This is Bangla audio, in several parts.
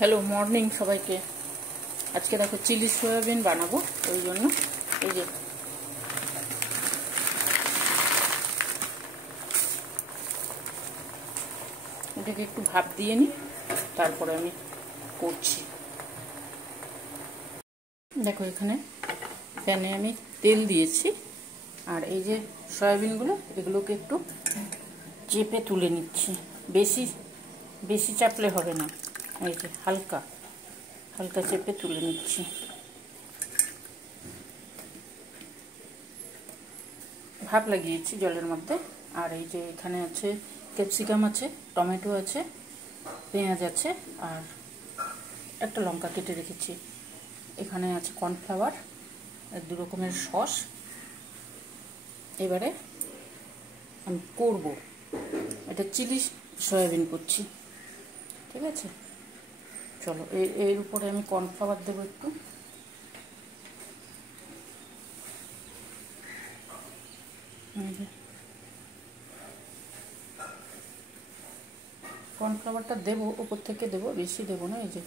হ্যালো মর্নিং সবাইকে। আজকে দেখো চিলি সয়াবিন বানাবো, ওই জন্য এই যে এটাকে একটু ভাপ দিয়ে নিই, তারপরে আমি করছি। দেখো এখানে প্যানে আমি তেল দিয়েছি, আর এই যে সয়াবিনগুলো এগুলোকে একটু চেপে তুলে নিচ্ছি। বেশি বেশি চাপলে হবে না, এই যে হালকা হালকা চেপে তুলে নিচ্ছি। ভাপ লাগিয়েছি জলের মধ্যে। আর এই যে এখানে আছে ক্যাপসিকাম আছে, টমেটো আছে, পেঁয়াজ আছে, আর একটা লঙ্কা কেটে রেখেছি। এখানে আছে কর্নফ্লাওয়ার, দু রকমের সস। এবারে আমি করব, এটা চিলি সয়াবিন করছি, ঠিক আছে? চলো এর উপরে আমি কর্নফ্লাওয়ার দেবো একটু। কর্নফ্লাওয়ারটা দেবো, উপর থেকে দেবো, বেশি দেবো না। এই যে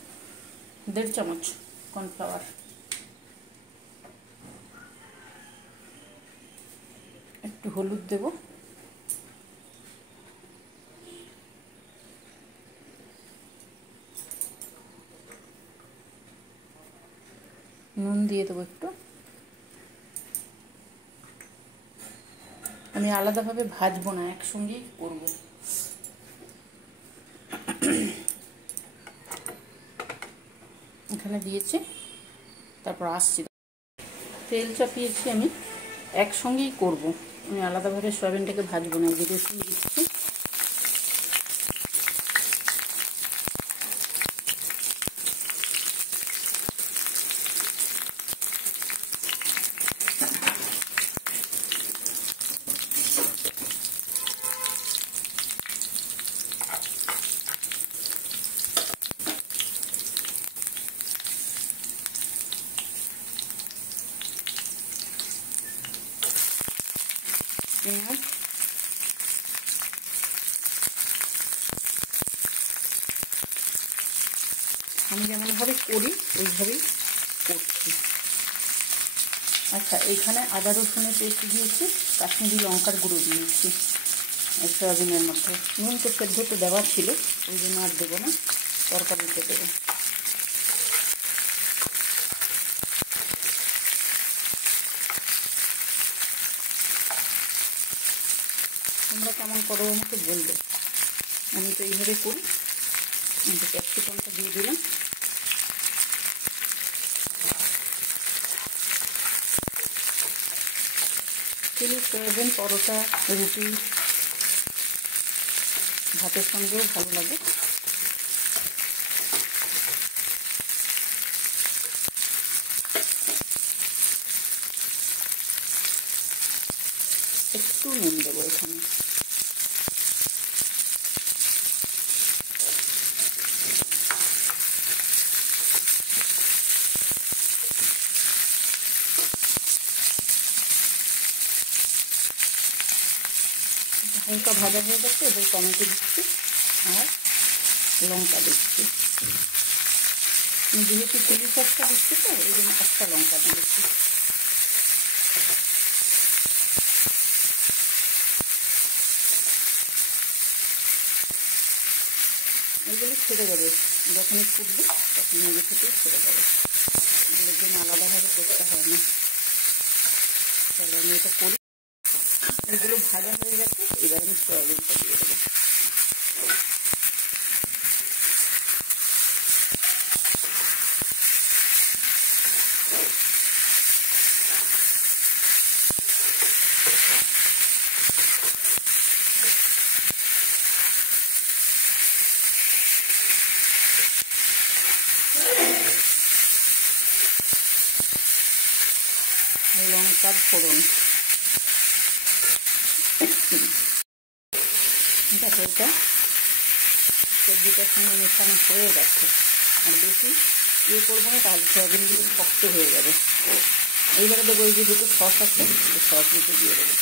1.5 চামচ কর্নফ্লাওয়ার। একটু হলুদ দেবো, নুন দিয়ে দেবো একটু। আমি আলাদাভাবে ভাজবো না, একসঙ্গেই করবো। এখানে দিয়েছি, তারপর আসছি। তেল চাপিয়েছি, আমি একসঙ্গেই করব, আমি আলাদাভাবে সয়াবিনটাকে ভাজবো না। যে রসুন দিচ্ছি, পেঁয়াজ, আমি যেমনভাবে করি ওইভাবেই করছি। আচ্ছা, এইখানে আদা রসুনের পেস্ট দিয়েছি, কাশ্মীরি লঙ্কার গুঁড়ো দিয়েছি এই সয়াবিনের মধ্যে। নুন তো সেদ্ধতে দেওয়া ছিল, ওই জন্য আর দেবো না, তরকারিতে দেবো। তোমরা কেমন করো আমাকে বলবে, আমি তো এইভাবে করি। ক্যাপসিকামটা দিয়ে দিলাম। চিলি সয়াবিন পরোটা, রুটি, ভাতের সঙ্গেও ভালো লাগে। একটু নুন দেবো এখানে। হালকা ভাজা হয়ে গেছে, এবার টমেটো দিচ্ছি আর লঙ্কা দিচ্ছি। যেহেতু চিলি সসটা দিচ্ছি তো ওই জন্য একটা লঙ্কা দিয়েছি। এগুলো ছেড়ে যাবে, যখনই ফুটবে তখন নিজে থেকেই ছেড়ে যাবে, এগুলোর জন্য আলাদাভাবে করতে হয় না। চলো আমি এটা করি। এগুলো ভাজা হয়ে গেছে, এবার আমি সয়াবিনটা দিয়ে দেবো। লঙ্কার ফোড়ন, দেখো এটা সবজিটার সঙ্গে মেশানো হয়ে গেছে। আর বেশি করবো না, তাহলে সয়াবিনগুলো শক্ত হয়ে যাবে। এইবারে দেবো এই যে দুটো সস আছে, সস দুটো দিয়ে দেবো।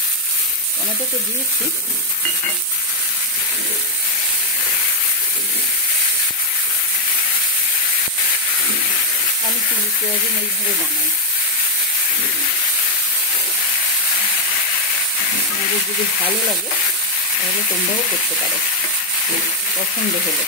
টমেটো তো দিয়েছি, চিলি সয়াবিন এইভাবে বানাই। তোমাদের যদি ভালো লাগে তাহলে তোমরাও করতে পারো, পছন্দ হলে।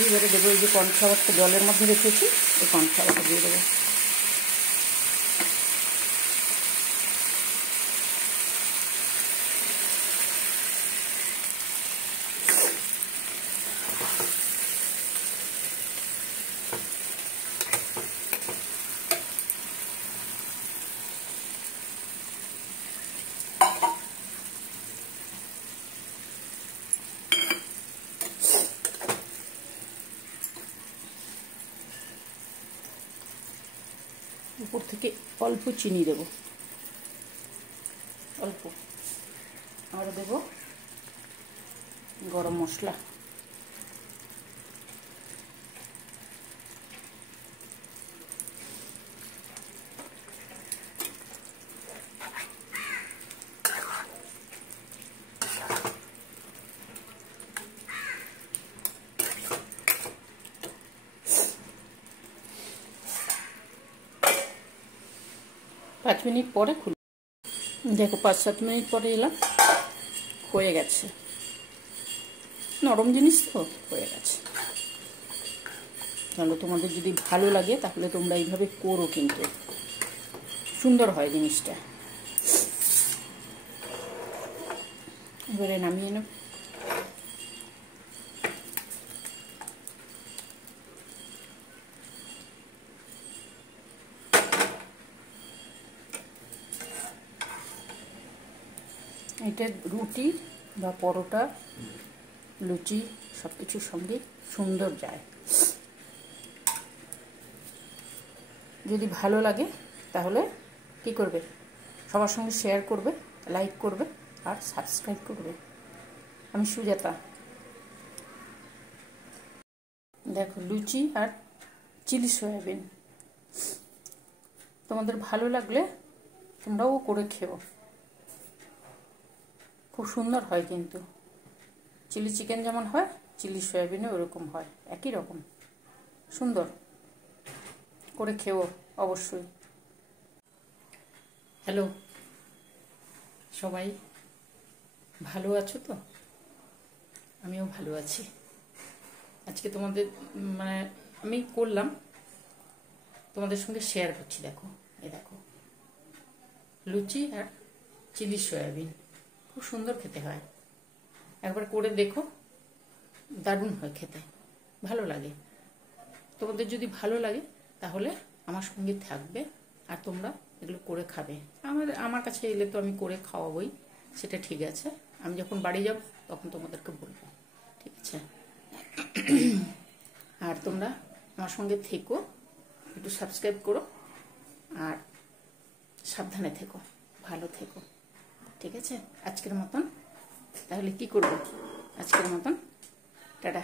এইবারে দেবো এই যে কর্নফ্লাওয়ারটা জলের মধ্যে রেখেছি, এই কর্নফ্লাওয়ারটা দিয়ে দেবো। উপর থেকে অল্প চিনি দেব, অল্প। আর দেব গরম মশলা। পাঁচ মিনিট পরে খুল, দেখো 5-7 মিনিট পরে এলাম, হয়ে গেছে। নরম জিনিস তো হয়ে গেছে। চলো, তোমাদের যদি ভালো লাগে তাহলে তোমরা এইভাবে করো, কিন্তু সুন্দর হয় জিনিসটা। এবারে নামিয়ে নেব। এটা রুটি বা পরোটা, লুচি সব কিছুর সঙ্গে সুন্দর যায়। যদি ভালো লাগে তাহলে কি করবে, সবার সঙ্গে শেয়ার করবে, লাইক করবে আর সাবস্ক্রাইব করবে। আমি সুজাতা। দেখো, লুচি আর চিলি সয়াবিন তোমাদের ভালো লাগলে তোমরাও করে খেও, খুব সুন্দর হয়। কিন্তু চিলি চিকেন যেমন হয়, চিলি সয়াবিনও ওরকম হয়, একই রকম সুন্দর। করে খেও অবশ্যই। হ্যালো, সবাই ভালো আছো তো? আমিও ভালো আছি। আজকে তোমাদের আমি করলাম, তোমাদের সঙ্গে শেয়ার করছি। দেখো, এই দেখো লুচি আর চিলি সয়াবিন, খুব সুন্দর খেতে হয়। একবার করে দেখো, দারুণ হয় খেতে, ভালো লাগে। তোমাদের যদি ভালো লাগে তাহলে আমার সঙ্গে থাকবে আর তোমরা এগুলো করে খাবে। আমার কাছে এলে তো আমি করে খাওয়াবই, সেটা ঠিক আছে। আমি যখন বাড়ি যাব তখন তোমাদেরকে বলবো, ঠিক আছে? আর তোমরা আমার সঙ্গে থেকো, একটু সাবস্ক্রাইব করো আর সাবধানে থেকো, ভালো থেকো, ঠিক আছে? আজকের মতন তাহলে কি করবো, আজকের মতন টাটা।